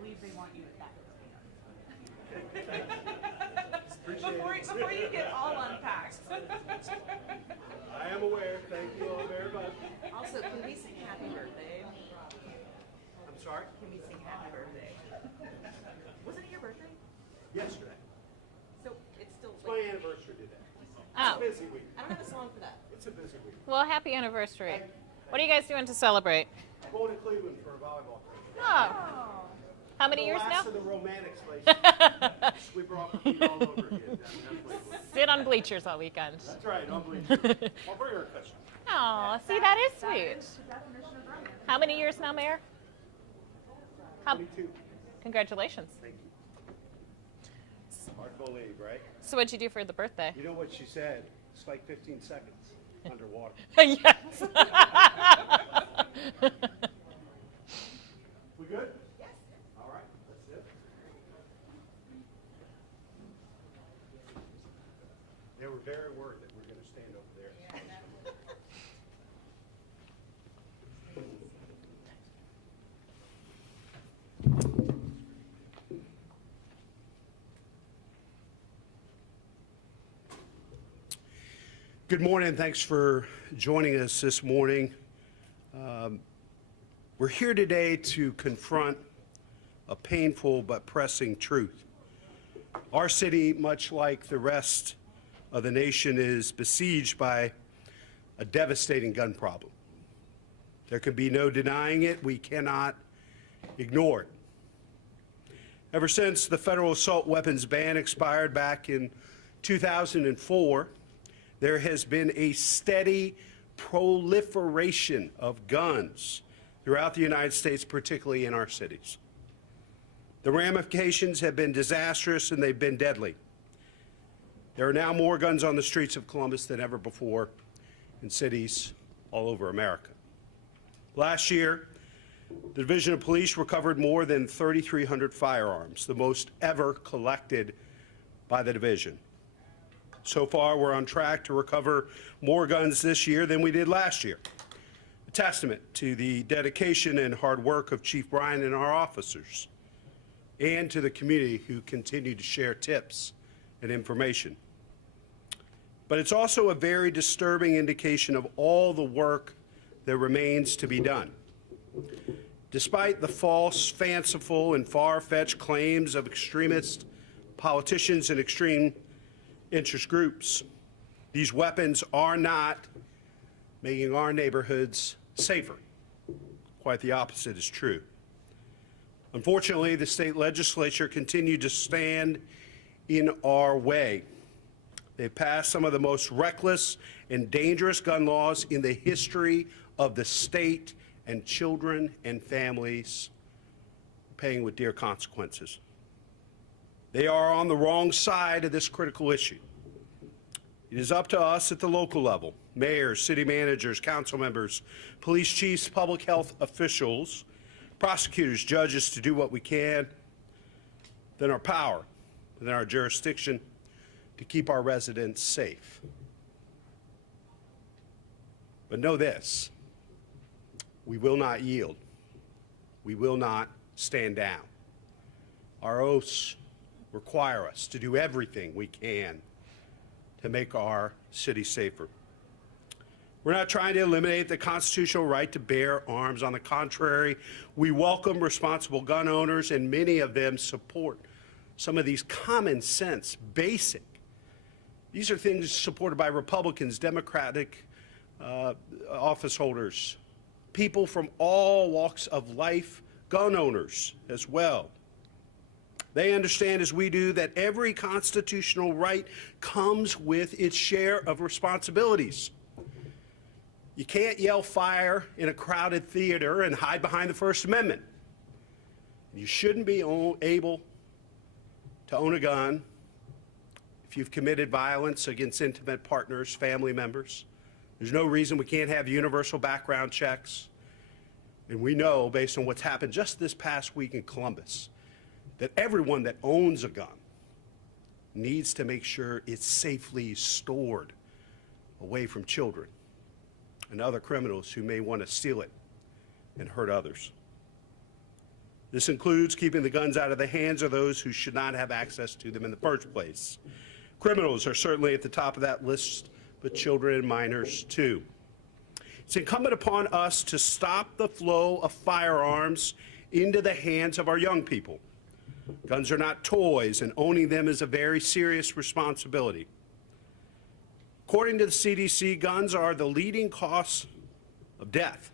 believe they want you at that. Before you get all unpacked. I am aware. Thank you all very much. Also, can we sing happy birthday? I'm sorry? Can we sing happy birthday? Wasn't it your birthday? Yesterday. So it's still It's my anniversary today. Oh. It's a busy week. I don't have a song for that. It's a busy week. Well, happy anniversary. What are you guys doing to celebrate? I'm going to Cleveland for a volleyball tournament. Oh. How many years The now? last of the romantics, ladies. We brought the feet all over again down there in Cleveland. Sit on bleachers all weekend. That's right, on bleachers. I'll bring her a cushion. Oh, see, that is sweet. How many years now, Mayor? How, 22. congratulations. Thank you. Hard to believe, right? So what'd you do for the birthday? You know what she said? It's like 15 seconds underwater. Yes. We good? Yes. All right, that's it. They were very worried that we're going to stand over there. Good morning. Thanks for joining us this morning. We're here today to confront a painful but pressing truth. Our city, much like the rest of the nation is besieged by a devastating gun problem. There can be no denying it. We cannot ignore it. Ever since the federal assault weapons ban expired back in 2004, there has been a steady proliferation of guns throughout the United States, particularly in our cities. The ramifications have been disastrous and they've been deadly. There are now more guns on the streets of Columbus than ever before in cities all over America. Last year, the Division of Police recovered more than 3,300 firearms, the most ever collected by the division. So far, we're on track to recover more guns this year than we did last year. A testament to the dedication and hard work of Chief Bryan and our officers, and to the community who continue to share tips and information. But it's also a very disturbing indication of all the work that remains to be done. Despite the false, fanciful, and far-fetched claims of extremist politicians and extreme interest groups, these weapons are not making our neighborhoods safer. Quite the opposite is true. Unfortunately, the state legislature continued to stand in our way. They passed some of the most reckless and dangerous gun laws in the history of the state, and children and families paying with dear consequences. They are on the wrong side of this critical issue. It is up to us at the local level, mayors, city managers, council members, police chiefs, public health officials, prosecutors, judges, to do what we can within our power, within our jurisdiction, to keep our residents safe. But know this, we will not yield. We will not stand down. Our oaths require us to do everything we can to make our city safer. We're not trying to eliminate the constitutional right to bear arms. On the contrary, we welcome responsible gun owners, and many of them support some of these common sense, basic. These are things supported by Republicans, Democratic office holders, people from all walks of life, gun owners as well. They understand, as we do, that every constitutional right comes with its share of responsibilities. You can't yell fire in a crowded theater and hide behind the First Amendment. You shouldn't be able to own a gun if you've committed violence against intimate partners, family members. There's no reason we can't have universal background checks. And we know, based on what's happened just this past week in Columbus, that everyone that owns a gun needs to make sure it's safely stored away from children and other criminals who may want to steal it and hurt others. This includes keeping the guns out of the hands of those who should not have access to them in the first place. Criminals are certainly at the top of that list, but children and minors too. It's incumbent upon us to stop the flow of firearms into the hands of our young people. Guns are not toys, and owning them is a very serious responsibility. According to the CDC, guns are the leading cause of death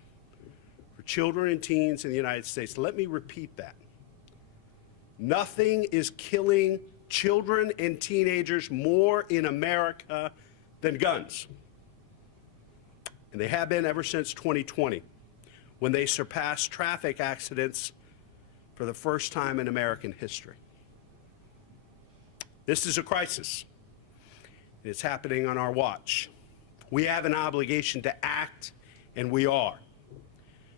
for children and teens in the United States. Let me repeat that. Nothing is killing children and teenagers more in America than guns. And they have been ever since 2020, when they surpassed traffic accidents for the first time in American history. This is a crisis. It's happening on our watch. We have an obligation to act, and we are.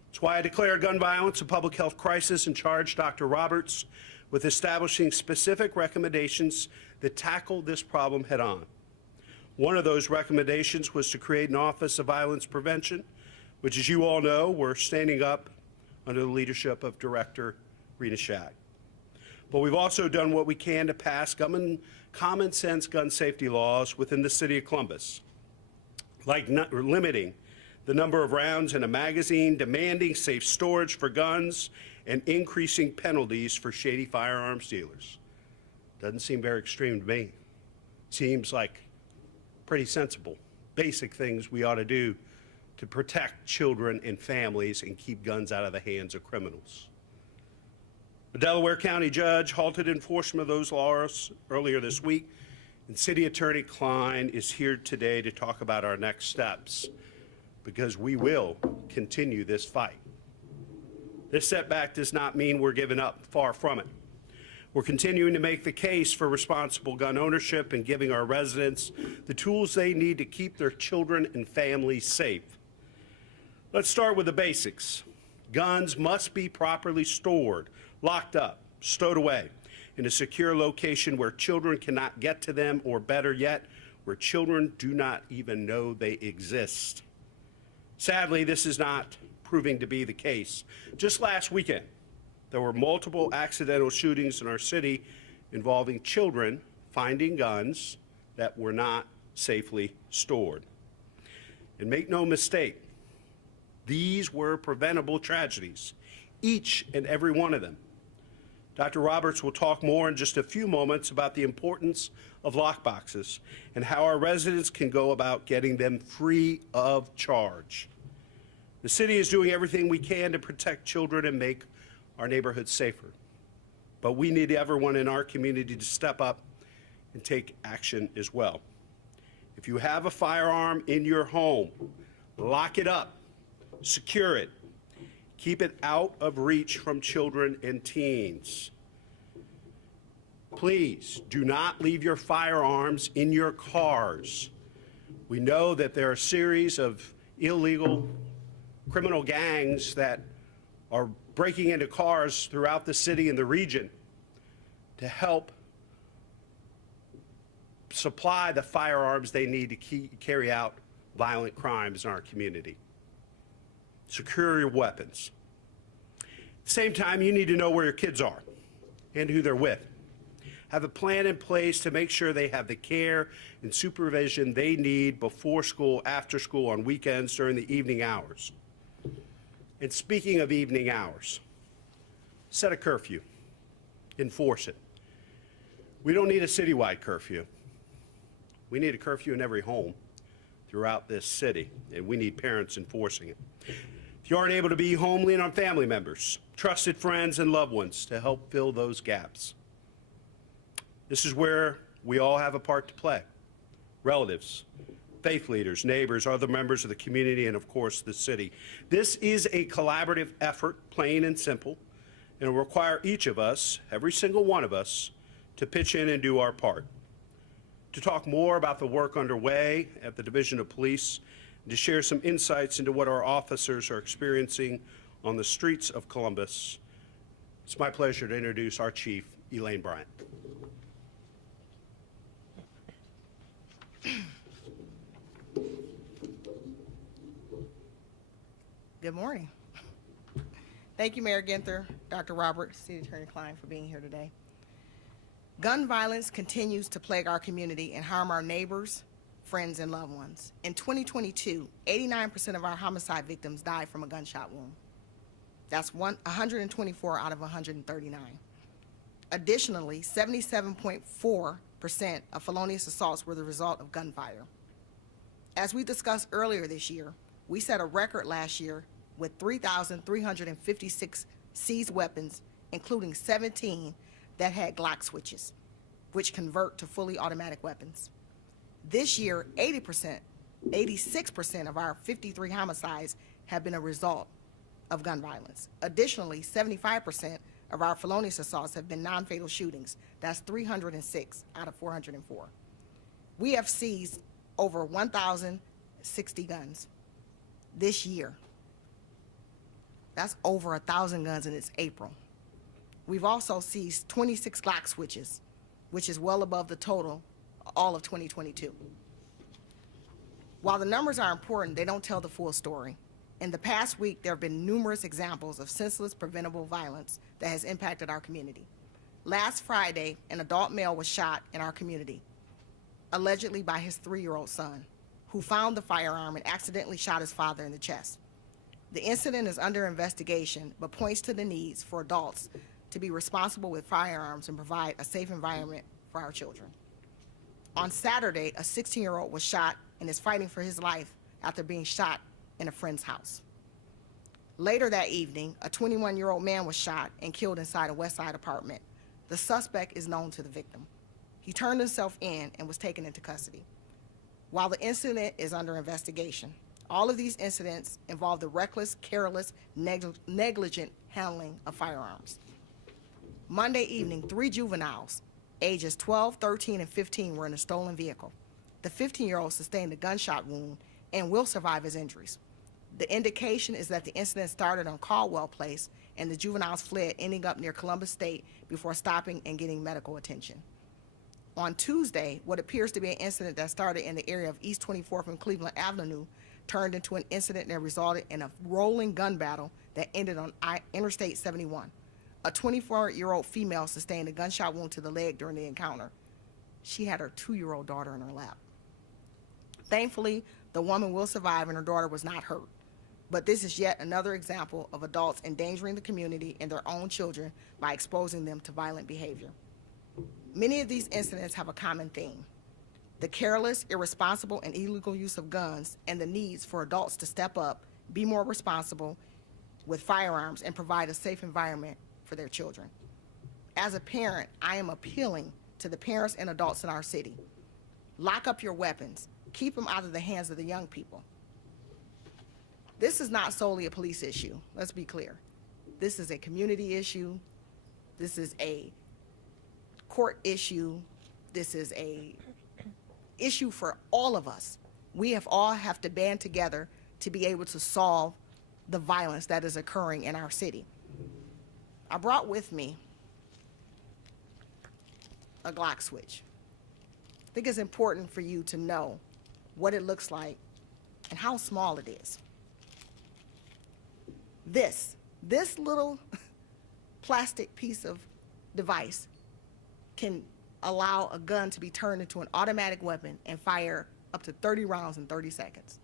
That's why I declare gun violence a public health crisis and charge Dr. Roberts with establishing specific recommendations that tackle this problem head on. One of those recommendations was to create an Office of Violence Prevention, which, as you all know, we're standing up under the leadership of Director Rena Shag. But we've also done what we can to pass common sense gun safety laws within the city of Columbus, like limiting the number of rounds in a magazine, demanding safe storage for guns, and increasing penalties for shady firearms dealers. Doesn't seem very extreme to me. Seems like pretty sensible, basic things we ought to do to protect children and families and keep guns out of the hands of criminals. A Delaware County judge halted enforcement of those laws earlier this week, and City Attorney Klein is here today to talk about our next steps, because we will continue this fight. This setback does not mean we're giving up, far from it. We're continuing to make the case for responsible gun ownership and giving our residents the tools they need to keep their children and families safe. Let's start with the basics. Guns must be properly stored, locked up, stowed away in a secure location where children cannot get to them, or better yet, where children do not even know they exist. Sadly, this is not proving to be the case. Just last weekend, there were multiple accidental shootings in our city involving children finding guns that were not safely stored. And make no mistake, these were preventable tragedies, each and every one of them. Dr. Roberts will talk more in just a few moments about the importance of lockboxes and how our residents can go about getting them free of charge. The city is doing everything we can to protect children and make our neighborhoods safer. But we need everyone in our community to step up and take action as well. If you have a firearm in your home, lock it up, secure it, keep it out of reach from children and teens. Please do not leave your firearms in your cars. We know that there are a series of illegal criminal gangs that are breaking into cars throughout the city and the region to help supply the firearms they need to carry out violent crimes in our community. Secure your weapons. At the same time, you need to know where your kids are and who they're with. Have a plan in place to make sure they have the care and supervision they need before school, after school, on weekends, during the evening hours. And speaking of evening hours, set a curfew, enforce it. We don't need a citywide curfew. We need a curfew in every home throughout this city, and we need parents enforcing it. If you aren't able to be home, lean on family members, trusted friends, and loved ones to help fill those gaps. This is where we all have a part to play. Relatives, faith leaders, neighbors, other members of the community, and of course the city. This is a collaborative effort, plain and simple, and it will require each of us, every single one of us, to pitch in and do our part. To talk more about the work underway at the Division of Police, and to share some insights into what our officers are experiencing on the streets of Columbus, it's my pleasure to introduce our Chief, Elaine Bryant. Good morning. Thank you, Mayor Ginther, Dr. Roberts, City Attorney Klein, for being here today. Gun violence continues to plague our community and harm our neighbors, friends, and loved ones. In 2022, 89% of our homicide victims died from a gunshot wound. That's 124 out of 139. Additionally, 77.4% of felonious assaults were the result of gunfire. As we discussed earlier this year, we set a record last year with 3,356 seized weapons, including 17 that had Glock switches, which convert to fully automatic weapons. This year, 86% of our 53 homicides have been a result of gun violence. Additionally, 75% of our felonious assaults have been non-fatal shootings. That's 306 out of 404. We have seized over 1,060 guns this year. That's over 1,000 guns, and it's April. We've also seized 26 Glock switches, which is well above the total all of 2022. While the numbers are important, they don't tell the full story. In the past week, there have been numerous examples of senseless, preventable violence that has impacted our community. Last Friday, an adult male was shot in our community, allegedly by his 3-year-old son, who found the firearm and accidentally shot his father in the chest. The incident is under investigation, but points to the needs for adults to be responsible with firearms and provide a safe environment for our children. On Saturday, a 16-year-old was shot and is fighting for his life after being shot in a friend's house. Later that evening, a 21-year-old man was shot and killed inside a West Side apartment. The suspect is known to the victim. He turned himself in and was taken into custody. While the incident is under investigation, all of these incidents involve the reckless, careless, negligent handling of firearms. Monday evening, 3 juveniles, ages 12, 13, and 15, were in a stolen vehicle. The 15-year-old sustained a gunshot wound and will survive his injuries. The indication is that the incident started on Caldwell Place and the juveniles fled, ending up near Columbus State before stopping and getting medical attention. On Tuesday, what appears to be an incident that started in the area of East 24th and Cleveland Avenue turned into an incident that resulted in a rolling gun battle that ended on Interstate 71. A 24-year-old female sustained a gunshot wound to the leg during the encounter. She had her 2-year-old daughter in her lap. Thankfully, the woman will survive and her daughter was not hurt. But this is yet another example of adults endangering the community and their own children by exposing them to violent behavior. Many of these incidents have a common theme: the careless, irresponsible, and illegal use of guns and the needs for adults to step up, be more responsible with firearms, and provide a safe environment for their children. As a parent, I am appealing to the parents and adults in our city. Lock up your weapons. Keep them out of the hands of the young people. This is not solely a police issue. Let's be clear. This is a community issue. This is a court issue. This is a issue for all of us. We all have to band together to be able to solve the violence that is occurring in our city. I brought with me a Glock switch. I think it's important for you to know what it looks like and how small it is. This little plastic piece of device can allow a gun to be turned into an automatic weapon and fire up to 30 rounds in 30 seconds.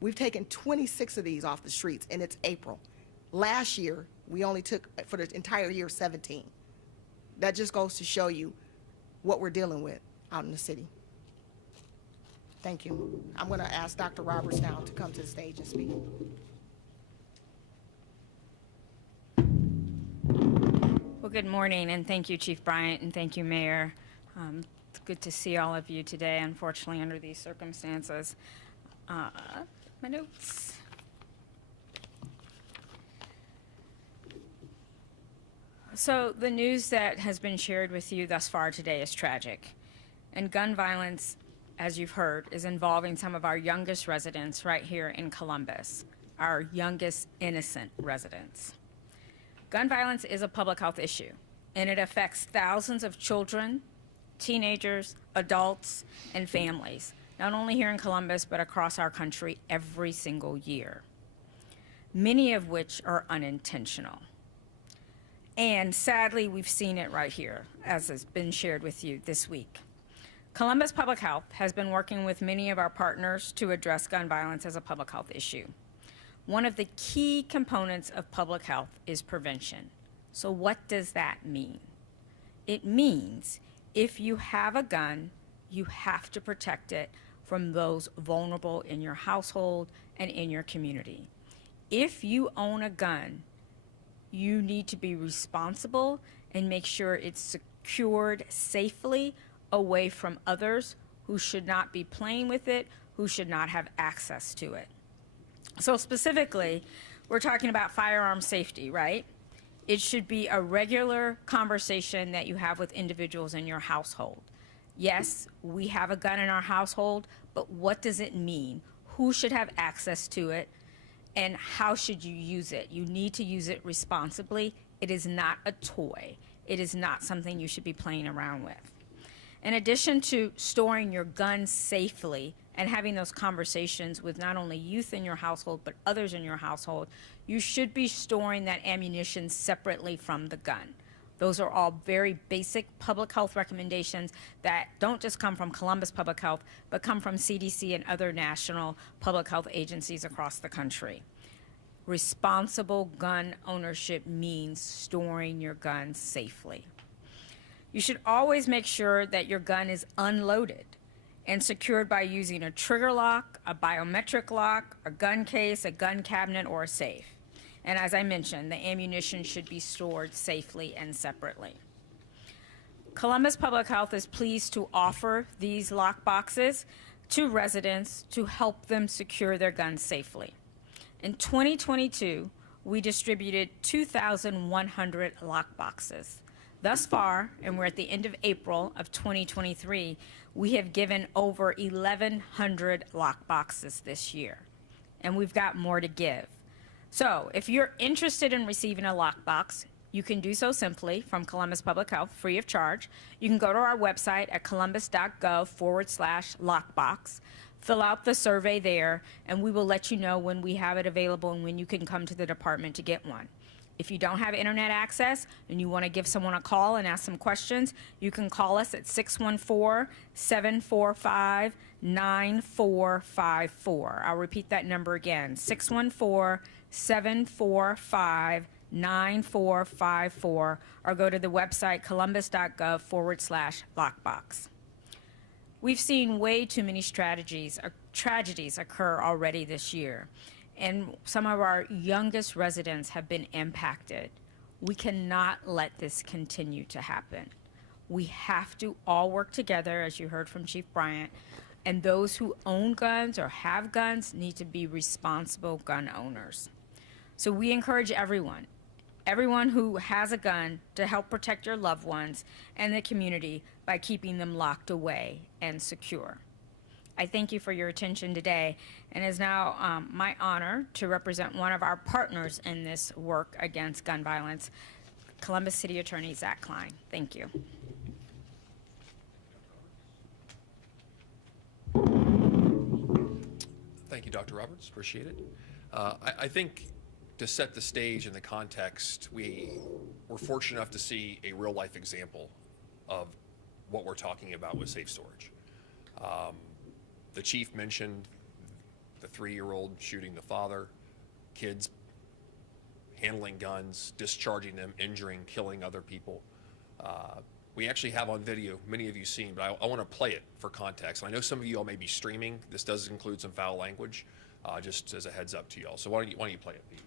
We've taken 26 of these off the streets, and it's April. Last year, we only took, for the entire year, 17. That just goes to show you what we're dealing with out in the city. Thank you. I'm going to ask Dr. Roberts now to come to the stage and speak. Well, good morning, and thank you, Chief Bryant, and thank you, Mayor. It's good to see all of you today, unfortunately, under these circumstances. My notes. So the news that has been shared with you thus far today is tragic. And gun violence, as you've heard, is involving some of our youngest residents right here in Columbus, our youngest innocent residents. Gun violence is a public health issue, and it affects thousands of children, teenagers, adults, and families, not only here in Columbus, but across our country every single year, many of which are unintentional. And sadly, we've seen it right here, as has been shared with you this week. Columbus Public Health has been working with many of our partners to address gun violence as a public health issue. One of the key components of public health is prevention. So what does that mean? It means if you have a gun, you have to protect it from those vulnerable in your household and in your community. If you own a gun, you need to be responsible and make sure it's secured safely away from others who should not be playing with it, who should not have access to it. So specifically, we're talking about firearm safety, right? It should be a regular conversation that you have with individuals in your household. Yes, we have a gun in our household, but what does it mean? Who should have access to it? And how should you use it? You need to use it responsibly. It is not a toy. It is not something you should be playing around with. In addition to storing your gun safely and having those conversations with not only youth in your household, but others in your household, you should be storing that ammunition separately from the gun. Those are all very basic public health recommendations that don't just come from Columbus Public Health, but come from CDC and other national public health agencies across the country. Responsible gun ownership means storing your gun safely. You should always make sure that your gun is unloaded and secured by using a trigger lock, a biometric lock, a gun case, a gun cabinet, or a safe. And as I mentioned, the ammunition should be stored safely and separately. Columbus Public Health is pleased to offer these lock boxes to residents to help them secure their guns safely. In 2022, we distributed 2,100 lock boxes. Thus far, and we're at the end of April of 2023, we have given over 1,100 lock boxes this year, and we've got more to give. So if you're interested in receiving a lockbox, you can do so simply from Columbus Public Health, free of charge. You can go to our website at columbus.gov/lockbox, fill out the survey there, and we will let you know when we have it available and when you can come to the department to get one. If you don't have internet access and you want to give someone a call and ask some questions, you can call us at 614-745-9454. I'll repeat that number again, 614-745-9454, or go to the website columbus.gov/lockbox. We've seen way too many tragedies occur already this year, and some of our youngest residents have been impacted. We cannot let this continue to happen. We have to all work together, as you heard from Chief Bryant, and those who own guns or have guns need to be responsible gun owners. So we encourage everyone who has a gun to help protect your loved ones and the community by keeping them locked away and secure. I thank you for your attention today, and it is now my honor to represent one of our partners in this work against gun violence, Columbus City Attorney Zach Klein. Thank you. Thank you, Dr. Roberts. Appreciate it. I think to set the stage and the context, we were fortunate enough to see a real-life example of what we're talking about with safe storage. The chief mentioned the 3-year-old shooting the father, kids handling guns, discharging them, injuring, killing other people. We actually have on video, many of you seen, but I want to play it for context. I know some of you all may be streaming. This does include some foul language, just as a heads up to you all. So why don't you play it, Pete?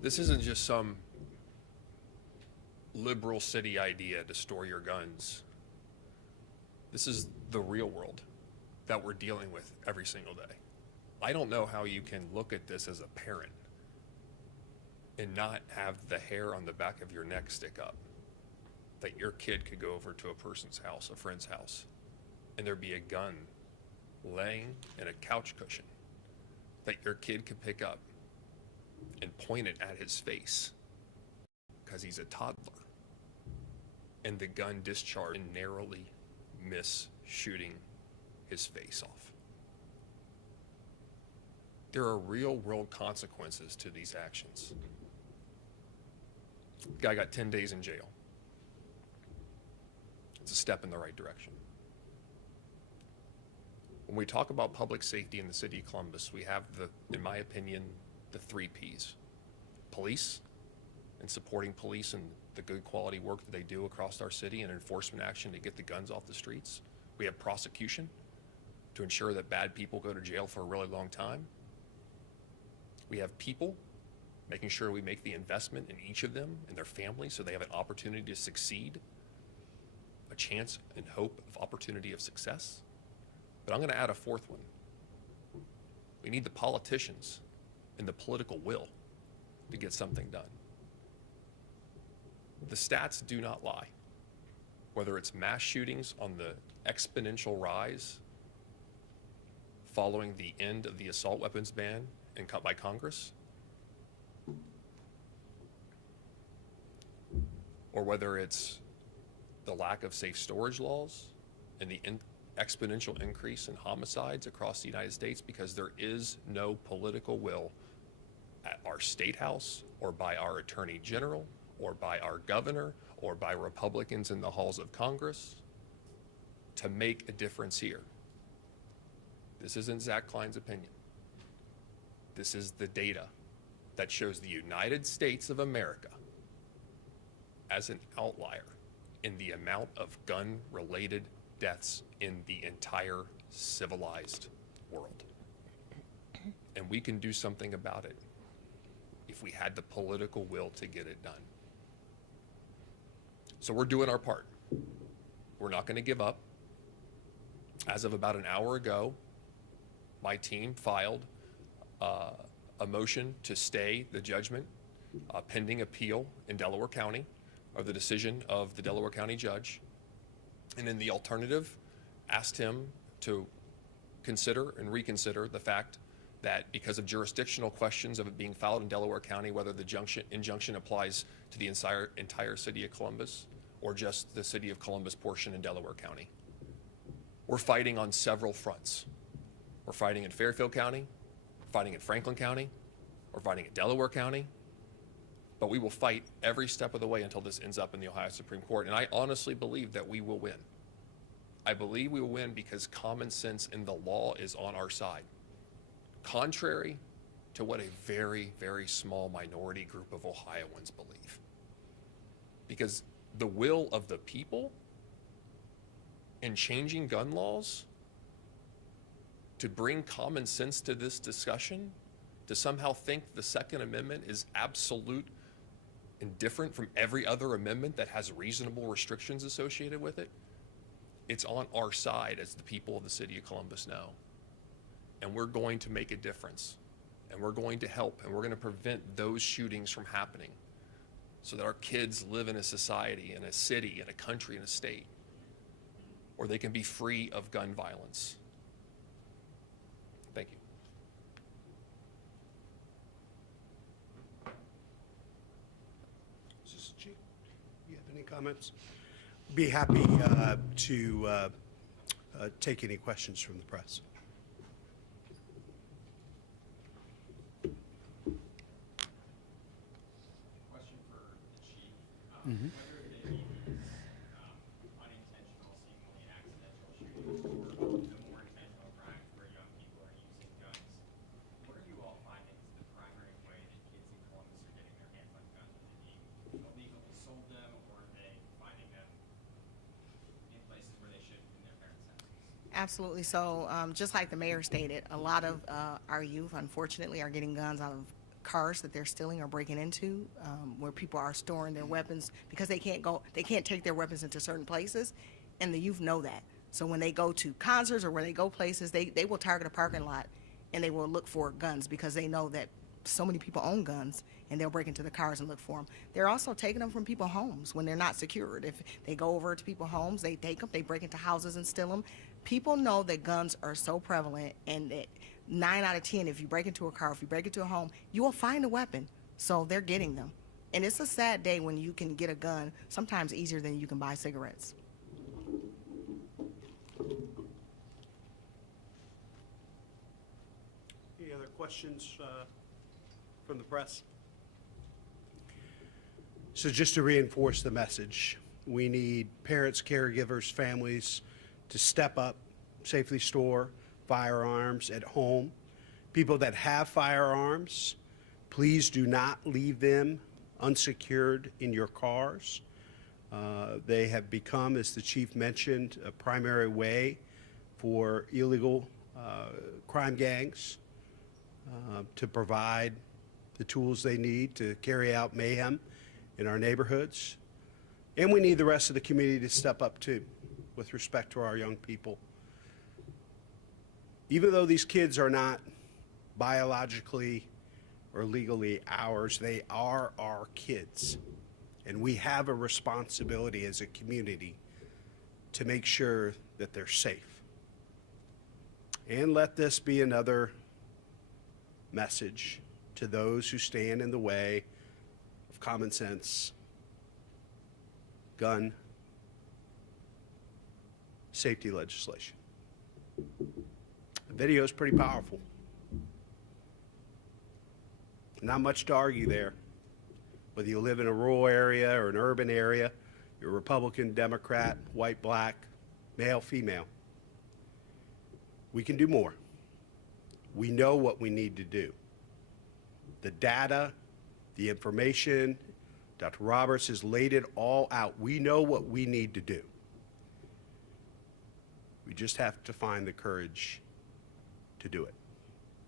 This isn't just some liberal city idea to store your guns. This is the real world that we're dealing with every single day. I don't know how you can look at this as a parent and not have the hair on the back of your neck stick up, that your kid could go over to a person's house, a friend's house, and there'd be a gun laying in a couch cushion that your kid could pick up and point it at his face because he's a toddler, and the gun discharged and narrowly miss shooting his face off. There are real world consequences to these actions. The guy got 10 days in jail. It's a step in the right direction. When we talk about public safety in the city of Columbus, we have in my opinion, the 3 Ps. Police, and supporting police and the good quality work that they do across our city, and enforcement action to get the guns off the streets. We have prosecution to ensure that bad people go to jail for a really long time. We have people, making sure we make the investment in each of them and their families so they have an opportunity to succeed. a chance and hope of opportunity of success. But I'm going to add a fourth one. We need the politicians and the political will to get something done. The stats do not lie. Whether it's mass shootings on the exponential rise following the end of the assault weapons ban by Congress, or whether it's the lack of safe storage laws and the exponential increase in homicides across the United States because there is no political will at our state house or by our attorney general or by our governor or by Republicans in the halls of Congress to make a difference here. This isn't Zach Klein's opinion. This is the data that shows the United States of America as an outlier in the amount of gun-related deaths in the entire civilized world. And we can do something about it if we had the political will to get it done. So we're doing our part. We're not going to give up. As of about an hour ago, my team filed a motion to stay the judgment pending appeal in Delaware County of the decision of the Delaware County judge. And in the alternative, asked him to consider and reconsider the fact that because of jurisdictional questions of it being filed in Delaware County, whether the injunction applies to the entire city of Columbus or just the city of Columbus portion in Delaware County. We're fighting on several fronts. We're fighting in Fairfield County, fighting in Franklin County, we're fighting in Delaware County, but we will fight every step of the way until this ends up in the Ohio Supreme Court. And I honestly believe that we will win. I believe we will win because common sense in the law is on our side, contrary to what a very, very small minority group of Ohioans believe. Because the will of the people in changing gun laws to bring common sense to this discussion, to somehow think the Second Amendment is absolute and different from every other amendment that has reasonable restrictions associated with it, it's on our side, as the people of the city of Columbus know. And we're going to make a difference, and we're going to help, and we're going to prevent those shootings from happening so that our kids live in a society, in a city, in a country, in a state where they can be free of gun violence. Thank you. Mrs. G, you have any comments? Be happy to take any questions from the press. Question for the chief. Whether it is unintentional, seemingly accidental shootings, or the more intentional crimes where young people are using guns, what are you all finding is the primary way that kids in Columbus are getting their hands on guns? Are they being illegally sold them, or are they finding them in places where they shouldn't in their parents' houses? Absolutely. So just like the mayor stated, a lot of our youth, unfortunately, are getting guns out of cars that they're stealing or breaking into, where people are storing their weapons because they can't take their weapons into certain places, and the youth know that. So when they go to concerts or when they go places, they will target a parking lot and they will look for guns because they know that so many people own guns, and they'll break into the cars and look for them. They're also taking them from people's homes when they're not secured. If they go over to people's homes, they take them, they break into houses and steal them. People know that guns are so prevalent, and that 9 out of 10, if you break into a car, if you break into a home, you will find a weapon. So they're getting them. And it's a sad day when you can get a gun, sometimes easier than you can buy cigarettes. Any other questions from the press? So just to reinforce the message, we need parents, caregivers, families to step up, safely store firearms at home. People that have firearms, please do not leave them unsecured in your cars. They have become, as the chief mentioned, a primary way for illegal crime gangs to provide the tools they need to carry out mayhem in our neighborhoods. And we need the rest of the community to step up too, with respect to our young people. Even though these kids are not biologically or legally ours, they are our kids. And we have a responsibility as a community to make sure that they're safe. And let this be another message to those who stand in the way of common sense, gun safety legislation. The video is pretty powerful. Not much to argue there. Whether you live in a rural area or an urban area, you're Republican, Democrat, white, black, male, female. We can do more. We know what we need to do. The data, the information, Dr. Roberts has laid it all out. We know what we need to do. We just have to find the courage to do it.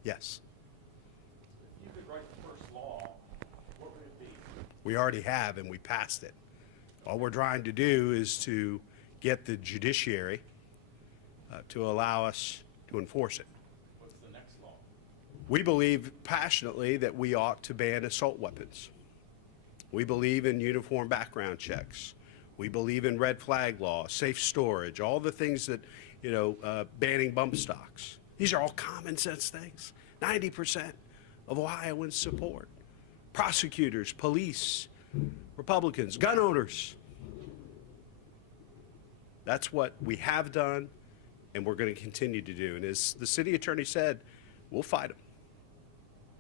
Yes? If you could write the first law, what would it be? We already have, and we passed it. All we're trying to do is to get the judiciary to allow us to enforce it. What's the next law? We believe passionately that we ought to ban assault weapons. We believe in uniform background checks. We believe in red flag law, safe storage, all the things that, banning bump stocks. These are all common sense things. 90% of Ohioans support. Prosecutors, police, Republicans, gun owners. That's what we have done, and we're going to continue to do. And as the city attorney said, we'll fight them.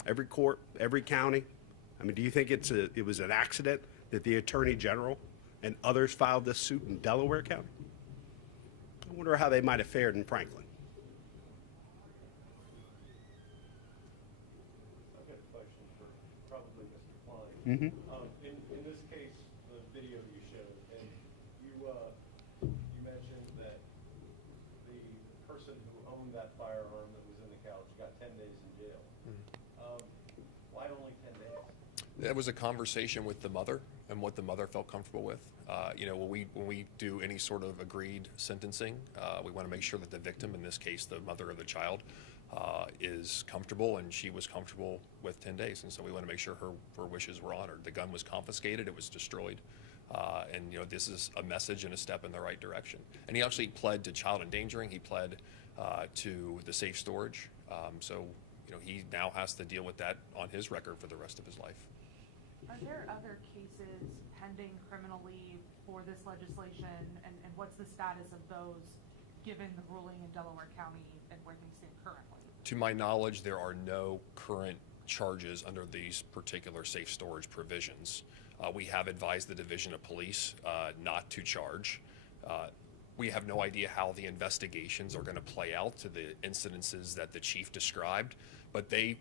Every court, every county. I mean, do you think it was an accident that the Attorney General and others filed this suit in Delaware County? I wonder how they might have fared in Franklin. I've got a question for probably Mr. Klein. Mm-hmm. In this case, the video you showed, and you mentioned that the person who owned that firearm that was in the couch got 10 days in jail. Why only 10 days? That was a conversation with the mother and what the mother felt comfortable with. When we do any sort of agreed sentencing, we want to make sure that the victim, in this case the mother of the child, is comfortable, and she was comfortable with 10 days. And so we want to make sure her wishes were honored. The gun was confiscated, it was destroyed. And this is a message and a step in the right direction. And he actually pled to child endangering. He pled to the safe storage. So he now has to deal with that on his record for the rest of his life. Are there other cases pending criminally for this legislation, and what's the status of those given the ruling in Delaware County and where things stand currently? To my knowledge, there are no current charges under these particular safe storage provisions. We have advised the Division of Police not to charge. We have no idea how the investigations are going to play out to the incidences that the chief described, but they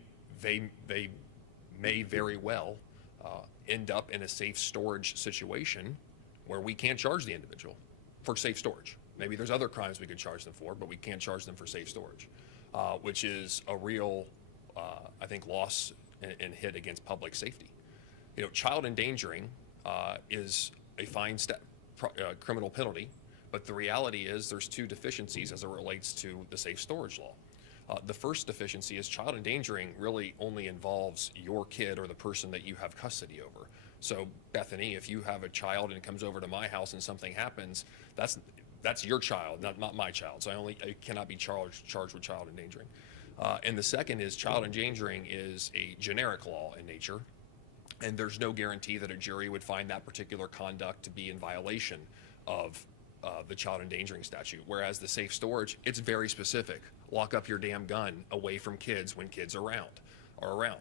may very well end up in a safe storage situation where we can't charge the individual for safe storage. Maybe there's other crimes we could charge them for, but we can't charge them for safe storage, which is a real, I think, loss and hit against public safety. Child endangering is a fine criminal penalty, but the reality is there's two deficiencies as it relates to the safe storage law. The first deficiency is child endangering really only involves your kid or the person that you have custody over. So Bethany, if you have a child and it comes over to my house and something happens, that's your child, not my child. So I cannot be charged with child endangering. And the second is child endangering is a generic law in nature, and there's no guarantee that a jury would find that particular conduct to be in violation of the child endangering statute, whereas the safe storage, it's very specific. Lock up your damn gun away from kids when kids are around.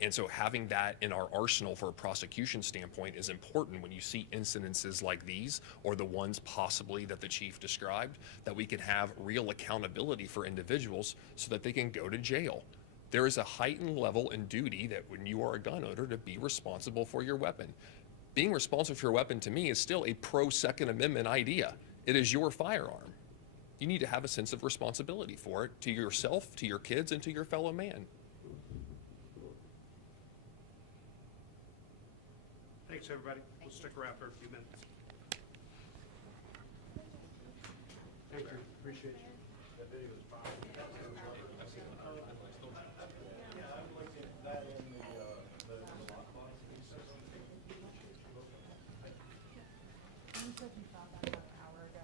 And so having that in our arsenal for a prosecution standpoint is important when you see incidences like these, or the ones possibly that the chief described, that we can have real accountability for individuals so that they can go to jail. There is a heightened level and duty that when you are a gun owner to be responsible for your weapon. Being responsible for your weapon, to me, is still a pro-Second Amendment idea. It is your firearm. You need to have a sense of responsibility for it, to yourself, to your kids, and to your fellow man. Thanks, everybody. We'll stick around for a few minutes. Thank you, appreciate you. That video is fine. Yeah, I would like that in the lockbox. You said you shot that about an hour ago.